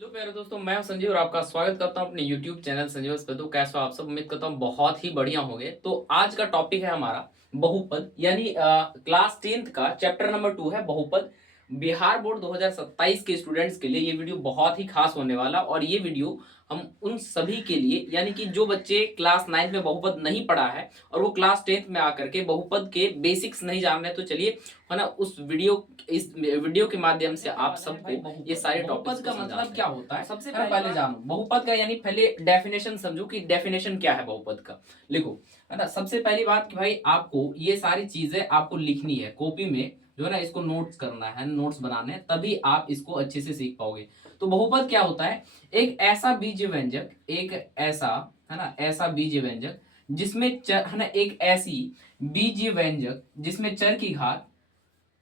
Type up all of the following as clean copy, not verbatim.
Hello प्यारे दोस्तों, मैं हूं संजीव और आपका स्वागत करता हूं अपने YouTube चैनल संजीव पे। तो कैसे हो आप सब? उम्मीद करता हूं बहुत ही बढ़िया होंगे। तो आज का टॉपिक है हमारा बहुपद, यानी क्लास 10th का चैप्टर नंबर 2 है बहुपद। बिहार बोर्ड 2027 के स्टूडेंट्स के लिए ये वीडियो बहुत ही खास होने वाला, और ये वीडियो हम उन सभी के लिए, यानी कि जो बच्चे क्लास 9 में बहुपद नहीं पढ़ा है और वो क्लास 10th में आकर के बहुपद के बेसिक्स नहीं जान रहे, तो चलिए है ना इस वीडियो के माध्यम से आप सबको ये सारे टॉपिक्स का मतलब क्या होता है सबसे पहले जानो। बहुपद का यानी पहले डेफिनेशन समझो कि डेफिनेशन क्या है बहुपद का। लिखो, है ना। सबसे पहली बात कि भाई आपको ये सारी चीजें आपको लिखनी है कॉपी में, जो है ना, इसको नोट्स करना है, नोट्स बनाने हैं, तभी आप इसको अच्छे से सीख पाओगे। तो बहुपद क्या होता है? एक ऐसा बीज व्यंजक, एक ऐसा, है ना, ऐसा बीज व्यंजक जिसमें चर, है ना, एक ऐसी बीज व्यंजक जिसमें चर की घात,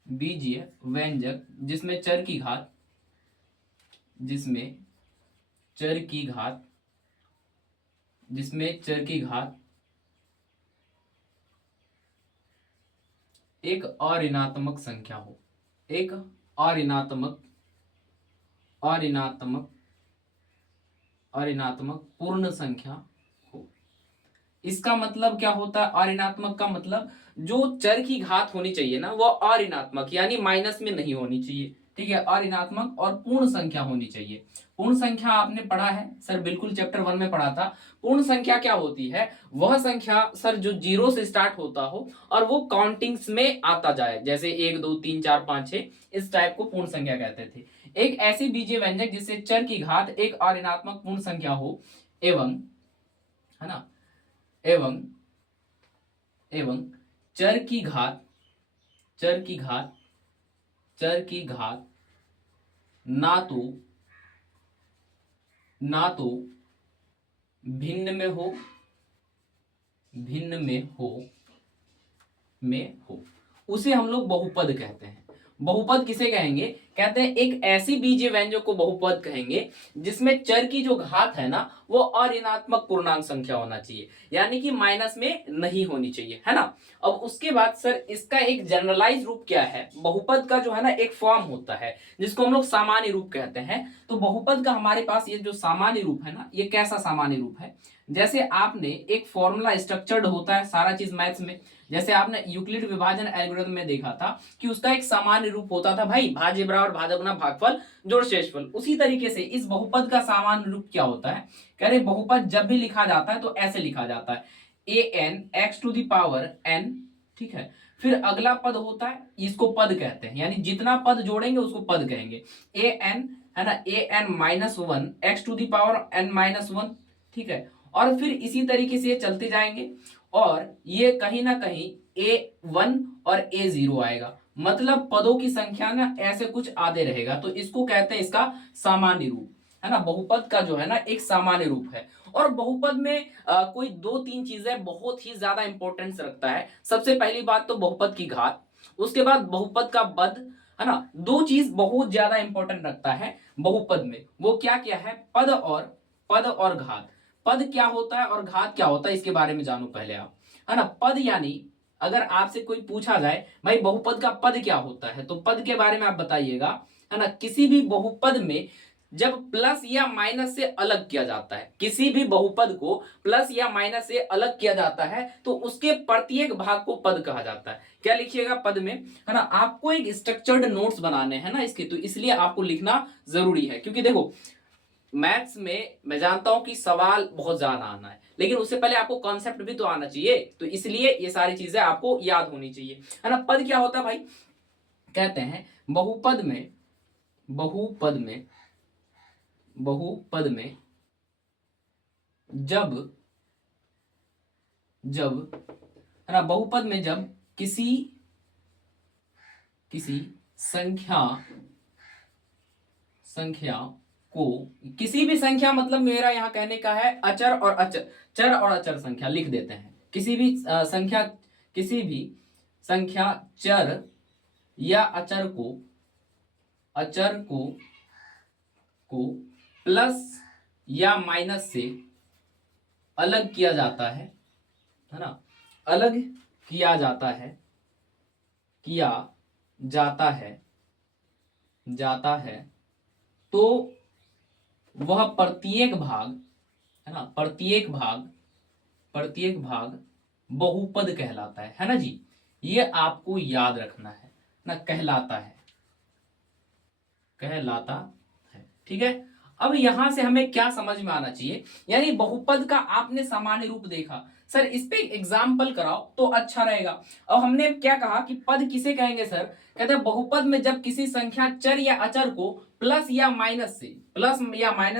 बीजीय व्यंजक जिसमें चर की घात, जिसमें चर की घात, जिसमें चर की घात एक अऋणात्मक संख्या हो, एक अऋणात्मक अऋणात्मक अऋणात्मक पूर्ण संख्या हो। इसका मतलब क्या होता है? अऋणात्मक का मतलब जो चर की घात होनी चाहिए ना, वो अऋणात्मक यानी माइनस में नहीं होनी चाहिए। ठीक है, अऋणात्मक और पूर्ण संख्या होनी चाहिए। पूर्ण संख्या आपने पढ़ा है सर, बिल्कुल चैप्टर 1 में पढ़ा था। पूर्ण संख्या क्या होती है? वह संख्या सर जो जीरो से स्टार्ट होता हो और वो काउंटिंग्स में आता जाए, जैसे 1 2 3 4 5 6, इस टाइप को पूर्ण संख्या कहते थे। एक ऐसी बीजीय व्यंजक जिससे चर की घात एक अऋणात्मक पूर्ण संख्या हो एवं, है ना, एवं एवं चर की घात, चर की घात, चर की घात ना तो, ना तो भिन्न में हो, भिन्न में हो, में हो, उसे हम लोग बहुपद कहते हैं। बहुपद किसे कहेंगे? कहते हैं एक ऐसी बीजीय व्यंजक को बहुपद कहेंगे जिसमें चर की जो घात है ना, वो अऋणात्मक पूर्णांक संख्या होना चाहिए, यानी कि माइनस में नहीं होनी चाहिए, है ना। अब उसके बाद सर इसका एक जनरलाइज रूप क्या है? बहुपद का जो है ना एक फॉर्म होता है जिसको हम लोग सामान्य रूप कहते हैं। तो बहुपद का हमारे पास ये जो सामान्य रूप है ना, ये कैसा सामान्य रूप है? जैसे आपने एक फॉर्मूला स्ट्रक्चर्ड होता है सारा चीज मैथ्स में, जैसे आपने यूक्लिड विभाजन एल्गोरिथम में देखा था कि उसका एक सामान्य रूप होता था भाई, भाज्य बराबर भाजक गुना भागफल जोड़ शेषफल। उसी तरीके से इस बहुपद का सामान्य रूप क्या होता है? कह रहे बहुपद जब भी लिखा जाता है तो ऐसे लिखा जाता है, a n x to the power n. ठीक है, फिर अगला पद होता है, इसको पद कहते हैं, यानी जितना पद जोड़ेंगे उसको पद कहेंगे। ए एन, है ना, a n minus one x to the power n minus one. ठीक है, और फिर इसी तरीके से चलते जाएंगे, और ये कहीं ना कहीं A1 और A0 आएगा, मतलब पदों की संख्या ना ऐसे कुछ आधे रहेगा, तो इसको कहते हैं इसका सामान्य रूप, है ना। बहुपद का जो है ना एक सामान्य रूप है। और बहुपद में कोई दो तीन चीजें बहुत ही ज्यादा इंपॉर्टेंस रखता है। सबसे पहली बात तो बहुपद की घात, उसके बाद बहुपद का पद, है ना। दो चीज बहुत ज्यादा इंपॉर्टेंट रखता है बहुपद में, वो क्या क्या है? पद और घात। पद क्या होता है और घात क्या होता है, इसके बारे में जानो पहले आप, है ना। पद यानी अगर आपसे कोई पूछा जाए भाई बहुपद का पद क्या होता है, तो पद के बारे में आप बताइएगा, है ना। किसी भी बहुपद में जब प्लस या माइनस से अलग किया जाता है, किसी भी बहुपद को प्लस या माइनस से अलग किया जाता है, तो उसके प्रत्येक भाग को पद कहा जाता है। क्या लिखिएगा पद में, है ना। आपको एक स्ट्रक्चर्ड नोट्स बनाने हैं ना इसके, तो इसलिए आपको लिखना जरूरी है, क्योंकि देखो मैथ्स में मैं जानता हूं कि सवाल बहुत ज्यादा आना है, लेकिन उससे पहले आपको कॉन्सेप्ट भी तो आना चाहिए, तो इसलिए ये सारी चीजें आपको याद होनी चाहिए, है ना। पद क्या होता है भाई? कहते हैं बहुपद में, बहुपद में, बहुपद में जब, जब, है ना, बहुपद में जब किसी, किसी संख्या, संख्या को, किसी भी संख्या मतलब मेरा यहां कहने का है अचर और अचर, चर और अचर संख्या लिख देते हैं। किसी भी संख्या, किसी भी संख्या चर या अचर को, अचर को प्लस या माइनस से अलग किया जाता है ना, अलग किया जाता है, किया जाता है, जाता है, तो वह प्रत्येक भाग, है ना, प्रत्येक भाग बहुपद कहलाता है ना जी। ये आपको याद रखना है ना, कहलाता है, कहलाता है, ठीक है। अब यहां से हमें क्या समझ में आना चाहिए, यानी बहुपद का आपने सामान्य रूप देखा, सर इस पे एग्जाम्पल कराओ तो अच्छा रहेगा। अब हमने क्या कहा कि पद किसे कहेंगे सर, कहते हैं बहुपद में जब किसी संख्या चर या अचर को प्लस या माइनस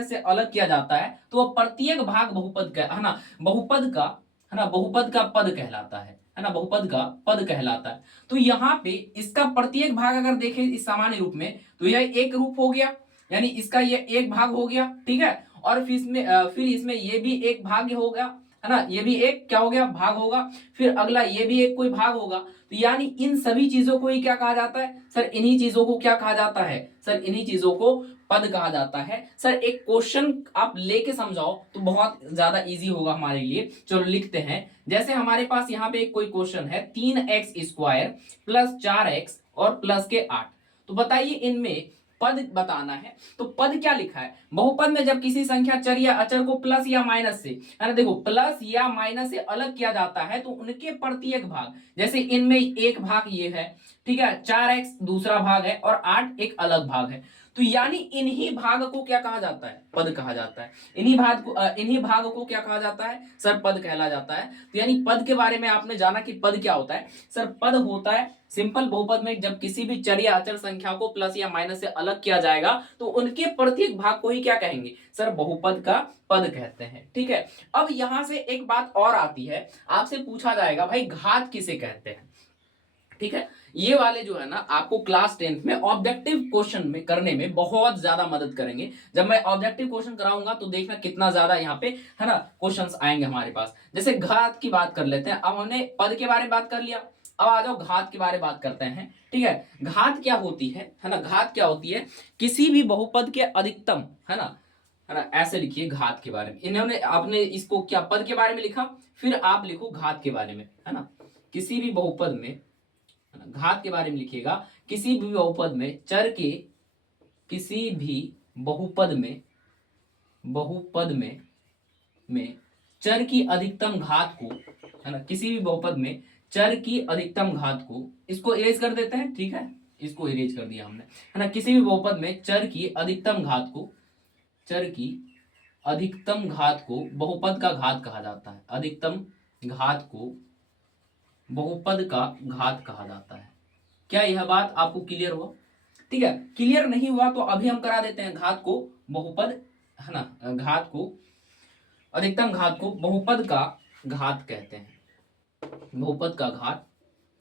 से अलग किया जाता है तो वह प्रत्येक भाग बहुपद का, है ना, बहुपद का, है ना, बहुपद का पद कहलाता है ना, बहुपद का पद कहलाता है। तो यहाँ पे इसका प्रत्येक भाग अगर देखें इस सामान्य रूप में तो यह एक रूप हो गया, यानी इसका ये एक भाग हो गया, ठीक है। और फिर इसमें ये भी एक भाग होगा, है ना, ये भी एक क्या हो गया, भाग होगा। फिर अगला ये भी एक कोई भाग होगा। तो यानी इन सभी चीजों को ही क्या कहा जाता है सर, इन्हीं चीजों को क्या कहा जाता है सर, इन्हीं चीजों को पद कहा जाता है। सर एक क्वेश्चन आप लेके समझाओ तो बहुत ज्यादा इजी होगा हमारे लिए। चलो लिखते हैं, जैसे हमारे पास यहाँ पे एक कोई क्वेश्चन है 3x² प्लस 4x और प्लस के 8। तो बताइए इनमें पद बताना है। तो पद क्या लिखा है, बहुपद में जब किसी संख्या चर या अचर को प्लस या माइनस से, है ना, देखो प्लस या माइनस से अलग किया जाता है तो उनके प्रत्येक भाग, जैसे इनमें एक भाग ये है, ठीक है, 4x दूसरा भाग है और 8 एक अलग भाग है। तो यानी इन्हीं भाग को क्या कहा जाता है, पद कहा जाता है। इन्हीं भाग को क्या कहा जाता है सर, पद कहला जाता है। तो यानी पद के बारे में आपने जाना कि पद क्या होता है सर, पद होता है सिंपल बहुपद में जब किसी भी चर या अचर संख्या को प्लस या माइनस से अलग किया जाएगा तो उनके प्रत्येक भाग को ही क्या कहेंगे सर, बहुपद का पद कहते हैं, ठीक है। अब यहां से एक बात और आती है, आपसे पूछा जाएगा भाई घात किसे कहते हैं, ठीक है। ये वाले जो है ना आपको क्लास 10th में ऑब्जेक्टिव क्वेश्चन में करने में बहुत ज्यादा मदद करेंगे। जब मैं ऑब्जेक्टिव क्वेश्चन कराऊंगा तो देखना कितना ज्यादा यहाँ पे, है ना, क्वेश्चंस आएंगे हमारे पास। जैसे घात की बात कर लेते हैं, अब हमने पद के बारे में बात कर लिया, अब आ जाओ घात के बारे में बात करते हैं, ठीक है। घात क्या होती है ना, घात क्या होती है, किसी भी बहुपद के अधिकतम, है ना, ऐसे लिखिए घात के बारे में। इन्होंने आपने इसको क्या पद के बारे में लिखा, फिर आप लिखो घात के बारे में, है ना, किसी भी बहुपद में, घात के बारे में लिखिएगा, किसी भी बहुपद में चर के, किसी भी बहुपद में, में चर की अधिकतम घात को, है ना, किसी भी बहुपद में चर की अधिकतम घात को, इसको इरेज कर देते हैं, ठीक है, इसको इरेज कर दिया हमने, है ना, किसी भी बहुपद में चर की अधिकतम घात को, चर की अधिकतम घात को बहुपद का घात कहा जाता है, अधिकतम घात को बहुपद का घात कहा जाता है। क्या यह बात आपको क्लियर हुआ, ठीक है। क्लियर नहीं हुआ तो अभी हम करा देते हैं, घात को बहुपद, है ना, घात को, अधिकतम घात को बहुपद का घात कहते हैं, बहुपद का घात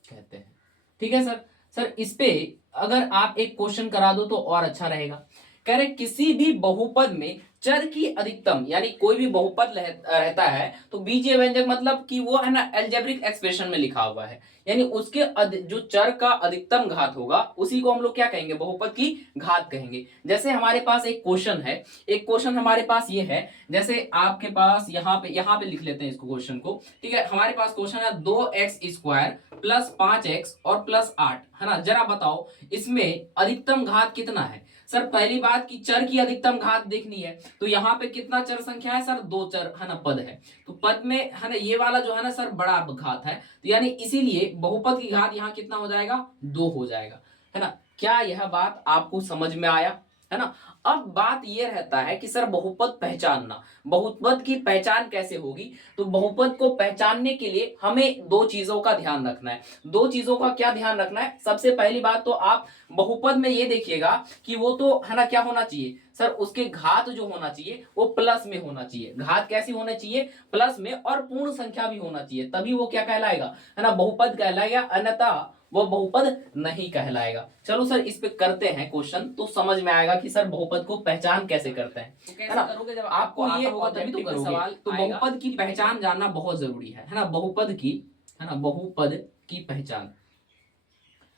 कहते हैं, ठीक है सर। सर इस पे अगर आप एक क्वेश्चन करा दो तो और अच्छा रहेगा। कह रहे किसी भी बहुपद में चर की अधिकतम, यानी कोई भी बहुपद रहता है तो बीजीय व्यंजक मतलब कि वो है ना एल्जेब्रिक एक्सप्रेशन में लिखा हुआ है, यानी उसके जो चर का अधिकतम घात होगा उसी को हम लोग क्या कहेंगे, बहुपद की घात कहेंगे। जैसे हमारे पास एक क्वेश्चन है, एक क्वेश्चन हमारे पास ये है, जैसे आपके पास यहाँ पे लिख लेते हैं इसको क्वेश्चन को, ठीक है। हमारे पास क्वेश्चन है 2x² प्लस 5x और प्लस 8, है ना, जरा बताओ इसमें अधिकतम घात कितना है। सर पहली बात कि चर की अधिकतम घात देखनी है तो यहाँ पे कितना चर संख्या है सर, 2 चर, है ना, पद है। तो पद में, है ना, ये वाला जो है ना सर बड़ा घात है, तो यानी इसीलिए बहुपद की घात यहाँ कितना हो जाएगा, 2 हो जाएगा, है ना। क्या यह बात आपको समझ में आया, है ना। अब बात यह रहता है कि सर बहुपद पहचानना, बहुपद की पहचान कैसे होगी, तो बहुपद को पहचानने के लिए हमें 2 चीजों का ध्यान रखना है। 2 चीजों का क्या ध्यान रखना है, सबसे पहली बात तो आप बहुपद में ये देखिएगा कि वो तो, है ना, क्या होना चाहिए सर, उसके घात जो होना चाहिए वो प्लस में होना चाहिए। घात कैसी होना चाहिए, प्लस में, और पूर्ण संख्या भी होना चाहिए, तभी वो क्या कहलाएगा, है ना, बहुपद कहलाएगा, अन्यथा वो बहुपद नहीं कहलाएगा। चलो सर इस पे करते हैं क्वेश्चन तो समझ में आएगा कि सर बहुपद को पहचान कैसे करते हैं, तो है ना। करोगे जब आपको ये होगा तभी तो करोगे सवाल, तो बहुपद की पहचान जानना बहुत जरूरी है ना, बहुपद की, है ना, बहुपद की पहचान,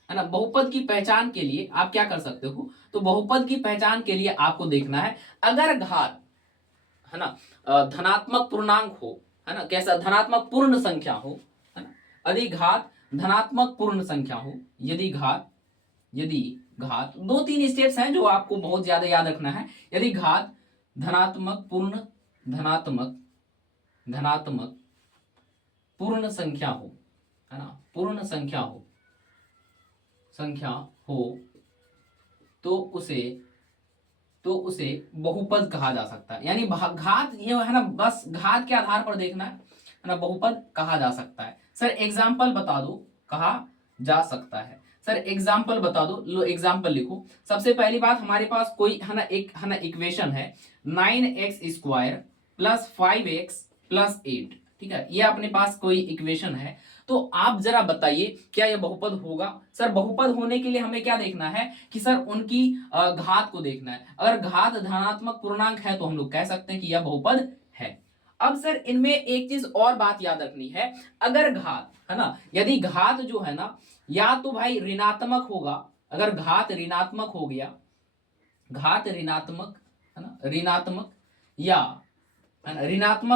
है ना। बहुपद की पहचान के लिए आप क्या कर सकते हो, तो बहुपद की पहचान के लिए आपको देखना है अगर घात, है ना, धनात्मक पूर्णांक हो, है ना, कैसा धनात्मक पूर्ण संख्या हो, है ना, यदि घात धनात्मक पूर्ण संख्या हो, यदि घात 2-3 स्टेप्स हैं जो आपको बहुत ज्यादा याद रखना है। यदि घात धनात्मक पूर्ण संख्या हो, है ना, पूर्ण संख्या हो तो उसे बहुपद कहा जा सकता है। यानी घात ये है ना, बस घात के आधार पर देखना है ना, बहुपद कहा जा सकता है। सर एग्जाम्पल बता दो, कहा जा सकता है। सर एग्जाम्पल बता दो, लो एग्जाम्पल लिखो। सबसे पहली बात, हमारे पास कोई है ना इक्वेशन है 9x² प्लस 5x प्लस 8, ठीक है, ये अपने पास कोई इक्वेशन है। तो आप जरा बताइए क्या यह बहुपद होगा? सर बहुपद होने के लिए हमें क्या देखना है कि सर उनकी घात को देखना है। अगर घात धनात्मक पूर्णांक है तो हम लोग कह सकते हैं कि यह बहुपद है। अब सर इनमें एक चीज और बात याद रखनी है, अगर घात है ना, यदि घात जो है ना या तो भाई ऋणात्मक होगा, अगर घात ऋणात्मक हो गया, घात ऋणात्मक है ना, ऋणात्मक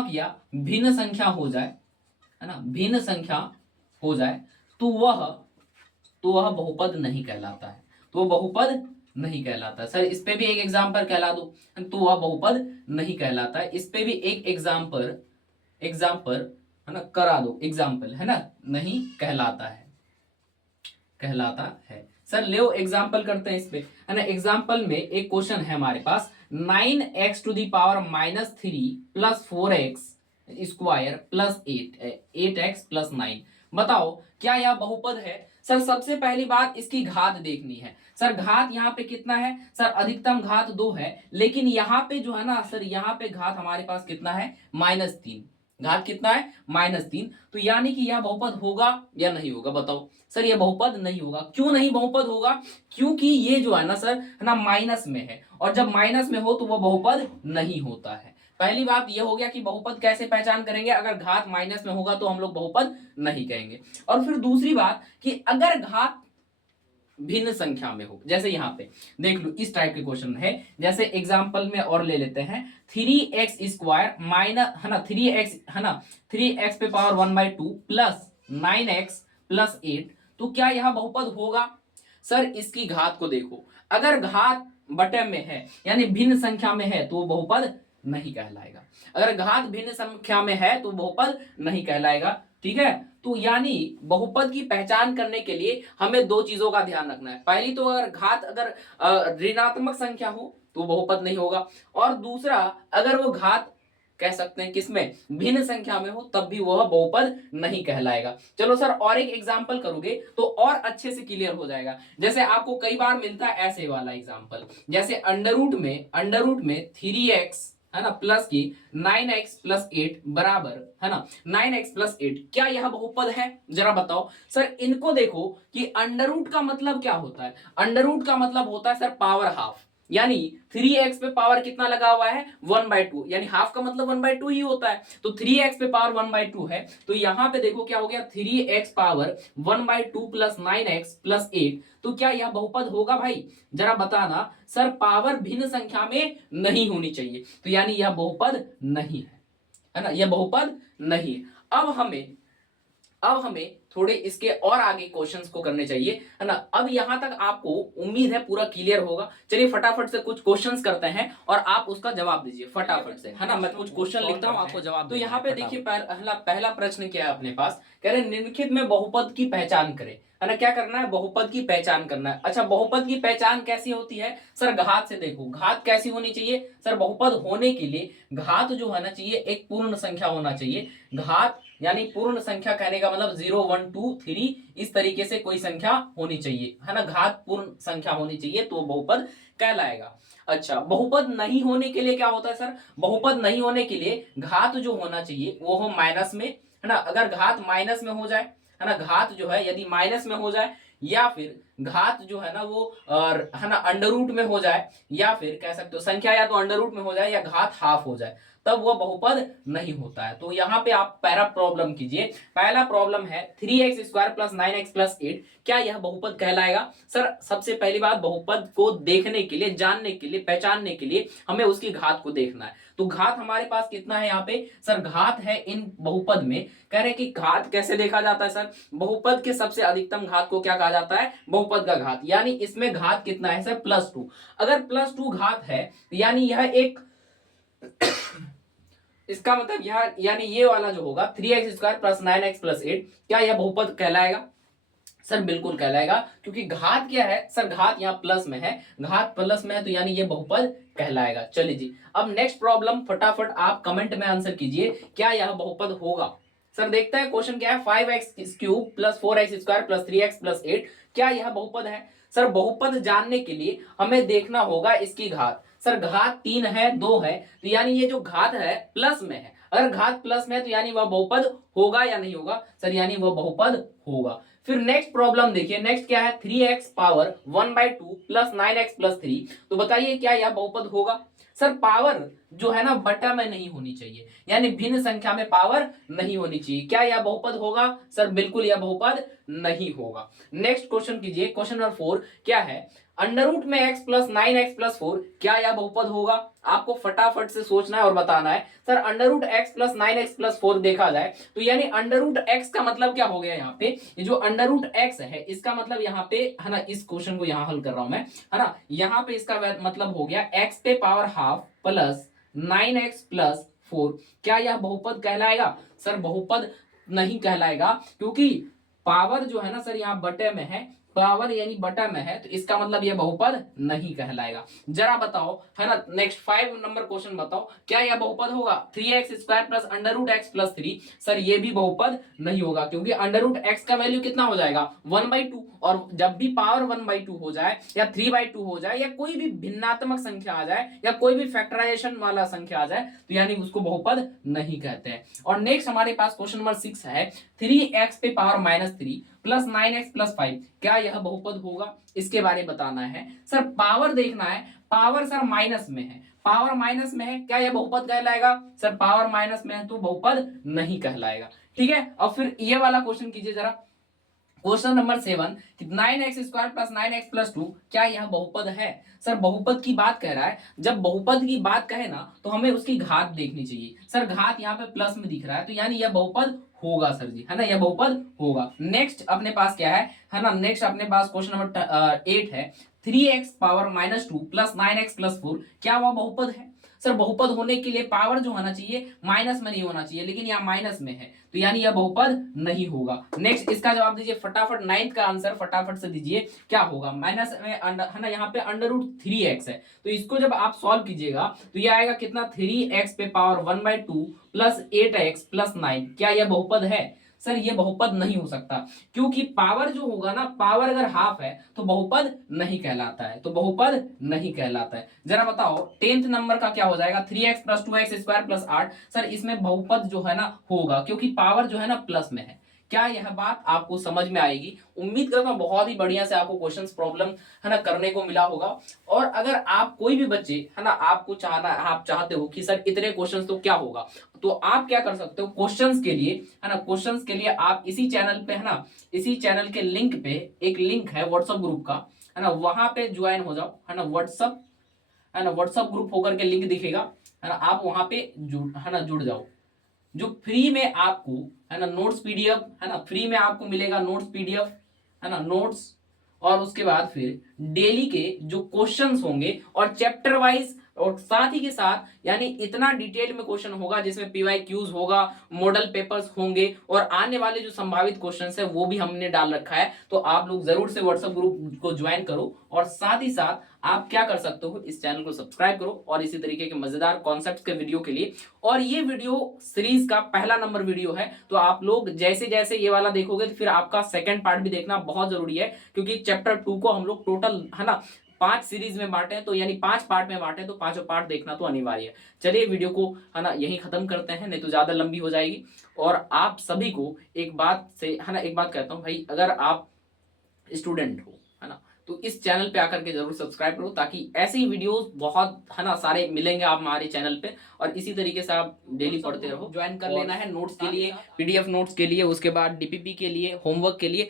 या भिन्न संख्या हो जाए, है ना, भिन्न संख्या हो जाए तो वह बहुपद नहीं कहलाता है, तो वह बहुपद नहीं कहलाता है। सर इस पे भी एक एग्जांपल कहला दो, तो वह बहुपद नहीं कहलाता है। इस पे भी एक एग्जांपल है ना करा दो, एग्जांपल है ना, नहीं कहलाता है। सर ले एग्जांपल करते हैं इस पे, है ना। एग्जांपल में एक क्वेश्चन है हमारे पास 9x⁻³ plus 4x² plus 8x plus 9, बताओ क्या यह बहुपद है? सर सबसे पहली बात इसकी घात देखनी है। सर घात यहाँ पे कितना है? सर अधिकतम घात 2 है, लेकिन यहाँ पे जो है ना सर, यहाँ पे घात हमारे पास कितना है? -3। घात कितना है? -3। तो यानी कि यह बहुपद होगा या नहीं होगा? बताओ सर, यह बहुपद नहीं होगा। क्यों नहीं बहुपद होगा? क्योंकि ये जो है ना सर, है ना, माइनस में है, और जब माइनस में हो तो वह बहुपद नहीं होता है। पहली बात यह हो गया कि बहुपद कैसे पहचान करेंगे, अगर घात माइनस में होगा तो हम लोग बहुपद नहीं कहेंगे। और फिर दूसरी बात कि अगर घात भिन्न संख्या में हो, जैसे यहाँ पे देख लो इस टाइप के क्वेश्चन है, जैसे एग्जांपल में और ले लेते हैं 3x² माइनस है ना 3x है ना 3x पे पावर 1/2 प्लस 9x प्लस 8, तो क्या यह बहुपद होगा? सर इसकी घात को देखो, अगर घात बटे में है यानी भिन्न संख्या में है तो वो बहुपद नहीं कहलाएगा। अगर घात भिन्न संख्या में है तो बहुपद नहीं कहलाएगा, ठीक है। तो यानी बहुपद की पहचान करने के लिए हमें दो चीजों का ध्यान रखना है। पहली तो अगर घात अगर ऋणात्मक संख्या हो तो बहुपद नहीं होगा, और दूसरा अगर वो घात कह सकते हैं किसमें? भिन्न संख्या में हो, तब भी वह बहुपद नहीं कहलाएगा। चलो सर और एक एग्जांपल करोगे तो और अच्छे से क्लियर हो जाएगा। जैसे आपको कई बार मिलता है ऐसे वाला एग्जांपल, जैसे अंडर रूट में 3x है ना प्लस की 9x प्लस 8 बराबर है ना 9x प्लस 8, क्या यह बहुपद है? जरा बताओ सर। इनको देखो कि अंडर रूट का मतलब क्या होता है? अंडर रूट का मतलब होता है सर पावर हाफ, यानी 3x पे पावर कितना लगा हुआ है? 1/2, यानी हाफ का मतलब 1/2 ही होता है। तो 3x पे पावर 1/2 है, तो यहां पे देखो क्या हो गया, 3x power 1/2 plus 9x plus 8, तो क्या यह बहुपद होगा भाई? जरा बताना। सर पावर भिन्न संख्या में नहीं होनी चाहिए, तो यानी यह बहुपद नहीं है ना, यह बहुपद नहीं है। अब हमें थोड़े इसके और आगे क्वेश्चंस को करने चाहिए, है ना। अब यहां तक आपको उम्मीद है पूरा क्लियर होगा। चलिए फटाफट से कुछ क्वेश्चंस करते हैं और आप उसका जवाब दीजिए फटाफट से, है ना। मैं कुछ क्वेश्चन लिखता हूं, आपको जवाब। तो यहाँ पे देखिए पहला प्रश्न क्या है अपने पास, कह रहे निम्नलिखित में बहुपद की पहचान करें, है ना। क्या करना है? बहुपद की पहचान करना है। अच्छा बहुपद की पहचान कैसी होती है? सर घात से देखो, घात कैसी होनी चाहिए? सर बहुपद होने के लिए घात जो होना चाहिए एक पूर्ण संख्या होना चाहिए। घात यानी पूर्ण संख्या कहने का मतलब 0 1 2 3 इस तरीके से कोई संख्या होनी चाहिए, है ना। घात पूर्ण संख्या होनी चाहिए तो बहुपद कहलाएगा। अच्छा बहुपद नहीं होने के लिए क्या होता है? सर बहुपद नहीं होने के लिए घात जो होना चाहिए वो हो माइनस में, है ना। अगर घात माइनस में हो जाए, है ना, घात जो है यदि माइनस में हो जाए, या फिर घात जो है ना वो है ना अंडर रूट में हो जाए, या फिर कह सकते हो संख्या या तो अंडर रूट में हो जाए या घात हाफ हो जाए, तब वह बहुपद नहीं होता है। तो यहाँ पे आप पहला प्रॉब्लम कीजिए। पहला प्रॉब्लम है 3x² प्लस 9x प्लस 8, क्या यह बहुपद कहलाएगा? सर सबसे पहली बात, बहुपद को देखने के लिए, जानने के लिए, पहचानने के लिए हमें उसकी घात को देखना है। तो घात हमारे पास कितना है यहाँ पे? सर घात है इन बहुपद में, कह रहे कि घात कैसे देखा जाता है? सर बहुपद के सबसे अधिकतम घात को क्या कहा जाता है? बहुपद का घात। यानी इसमें घात कितना है सर? +2। अगर +2 घात है यानी यह एक इसका मतलब यहाँ यानी ये वाला जो होगा 3x² प्लस 9x प्लस 8, क्या यह बहुपद कहलाएगा? सर बिल्कुल कहलाएगा, क्योंकि घात क्या है सर, घात यहाँ प्लस में है, घात प्लस में है, तो यानी ये बहुपद कहलाएगा। चलिए जी, अब नेक्स्ट प्रॉब्लम फटाफट आप कमेंट में आंसर कीजिए, क्या यह बहुपद होगा? सर देखते हैं क्वेश्चन क्या है, 5x³ plus 4x² plus 3x plus 8, क्या यह बहुपद है? सर बहुपद जानने के लिए हमें देखना होगा इसकी घात। सर घात 3 है, 2 है, तो यानी ये जो घात है प्लस में है, अगर घात प्लस में है तो यानी वह बहुपद होगा या नहीं होगा? सर यानी वह बहुपद होगा। फिर नेक्स्ट प्रॉब्लम देखिए, नेक्स्ट क्या है, 3x power 1/2 plus 9x plus 3, तो बताइए क्या यह बहुपद होगा? सर पावर जो है ना बटा में नहीं होनी चाहिए, यानी भिन्न संख्या में पावर नहीं होनी चाहिए, क्या यह बहुपद होगा? सर बिल्कुल यह बहुपद नहीं होगा। नेक्स्ट क्वेश्चन कीजिए, क्वेश्चन नंबर 4 क्या है, अंडर रूट में x प्लस 9x प्लस 4, क्या यह बहुपद होगा? आपको फटाफट से सोचना है और बताना है। Sir under root x plus 9x plus 4 देखा जाए तो यानी अंडर रूट x का मतलब क्या हो गया यहाँ पे, ये जो अंडर रूट x है इसका मतलब यहाँ पे है ना, इस क्वेश्चन को यहाँ हल कर रहा हूं मैं, है ना, यहाँ पे इसका मतलब हो गया x पे power half plus 9x plus 4, क्या यह बहुपद कहलाएगा? सर बहुपद नहीं कहलाएगा, क्योंकि पावर जो है ना सर यहाँ बटे में है, पावर यानी बटा में है, तो इसका मतलब यह बहुपद नहीं कहलाएगा। जरा बताओ, है ना, नेक्स्ट 5 नंबर क्वेश्चन बताओ, क्या यह बहुपद होगा? 3x² plus under root x plus 3, sir ये भी बहुपद नहीं होगा, क्योंकि अंडर रूट x का वैल्यू कितना हो जाएगा? 1/2, और जब भी पावर 1/2 हो जाए या 3/2 हो जाए या कोई भी भिन्नात्मक संख्या आ जाए या कोई भी फैक्टराइजेशन वाला संख्या आ जाए तो यानी उसको बहुपद नहीं कहते हैं। और नेक्स्ट हमारे पास क्वेश्चन नंबर 6 है, 3x पे पावर -3 प्लस 9x प्लस 5, क्या यह बहुपद होगा? इसके बारे में बताना है। सर पावर देखना है, पावर सर माइनस में है, पावर माइनस में है, क्या यह बहुपद कहलाएगा? सर पावर माइनस में है तो बहुपद नहीं कहलाएगा। ठीक है, अब फिर ये वाला क्वेश्चन कीजिए जरा, question number 7, 9x² plus 9x plus 2, क्या यह बहुपद है? सर बहुपद की बात कह रहा है, जब बहुपद की बात कहे ना तो हमें उसकी घात देखनी चाहिए। सर घात यहाँ पे प्लस में दिख रहा है, तो यानी यह बहुपद होगा सर जी, है ना, यह बहुपद होगा। नेक्स्ट अपने पास क्या है ना, नेक्स्ट अपने पास क्वेश्चन नंबर 8 है, 3x power -2 plus 9x plus 4, क्या वह बहुपद है? सर बहुपद होने के लिए पावर जो होना चाहिए माइनस में नहीं होना चाहिए, लेकिन यहाँ माइनस में है, तो यानी यह बहुपद नहीं होगा। नेक्स्ट इसका जवाब दीजिए फटाफट, 9th का आंसर फटाफट से दीजिए, क्या होगा? माइनस में है ना, यहाँ पे अंडर रूट 3x है, तो इसको जब आप सॉल्व कीजिएगा तो यह आएगा कितना, 3x पे पावर 1/2 प्लस 8x प्लस 9, क्या यह बहुपद है? सर ये बहुपद नहीं हो सकता, क्योंकि पावर जो होगा ना, पावर अगर हाफ है तो बहुपद नहीं कहलाता है, तो बहुपद नहीं कहलाता है। जरा बताओ 10th नंबर का क्या हो जाएगा, 3x plus 2x² plus 8, sir इसमें बहुपद जो है ना होगा, क्योंकि पावर जो है ना प्लस में है। क्या यह बात आपको समझ में आएगी? उम्मीद करता हूं बहुत ही बढ़िया से आपको क्वेश्चंस प्रॉब्लम है ना करने को मिला होगा। और अगर आप कोई भी बच्चे है ना, आपको आप चाहते हो कि सर इतने क्वेश्चंस तो क्या होगा, तो आप क्या कर सकते हो, क्वेश्चंस के लिए है ना, क्वेश्चंस के लिए आप इसी चैनल पे है ना, इसी चैनल के लिंक पे एक लिंक है व्हाट्सएप ग्रुप का, है ना, वहां पे ज्वाइन हो जाओ, है ना, व्हाट्सएप, है ना, व्हाट्सएप ग्रुप होकर के लिंक दिखेगा, है ना, आप वहां पे जुड़ जाओ, जो फ्री में आपको है ना नोट्स पीडीएफ, है ना, फ्री में आपको मिलेगा नोट्स पीडीएफ, है ना, नोट्स, और उसके बाद फिर डेली के जो क्वेश्चंस होंगे और चैप्टर वाइज, और साथ ही के साथ यानी इतना डिटेल में क्वेश्चन होगा जिसमें पीवाईक्यूज होगा, मॉडल पेपर्स होंगे, और आने वाले जो संभावित क्वेश्चंस है वो भी हमने डाल रखा है। तो आप लोग जरूर से व्हाट्सएप ग्रुप को ज्वाइन करो, और साथ ही साथ आप क्या कर सकते हो, इस चैनल को सब्सक्राइब करो, और इसी तरीके के मजेदार कॉन्सेप्ट्स के वीडियो के लिए। और ये वीडियो सीरीज का पहला नंबर वीडियो है, तो आप लोग जैसे जैसे ये वाला देखोगे तो फिर आपका सेकंड पार्ट भी देखना बहुत जरूरी है, क्योंकि चैप्टर 2 को हम लोग टोटल है ना 5 सीरीज में बांटे, तो यानी 5 पार्ट में बांटे, तो पांचों पार्ट देखना तो अनिवार्य है। चलिए वीडियो को है ना यही खत्म करते हैं, नहीं तो ज्यादा लंबी हो जाएगी। और आप सभी को एक बात से है ना, एक बात कहता हूं भाई, अगर आप स्टूडेंट हो है ना, तो इस चैनल पे आकर के जरूर सब्सक्राइब करो, ताकि ऐसे ही वीडियोस बहुत है ना सारे मिलेंगे आप हमारे चैनल पे, और इसी तरीके से आप डेली पढ़ते रहो। ज्वाइन कर लेना है नोट्स के लिए, पीडीएफ नोट्स के लिए, उसके बाद डीपीपी के लिए, होमवर्क के लिए।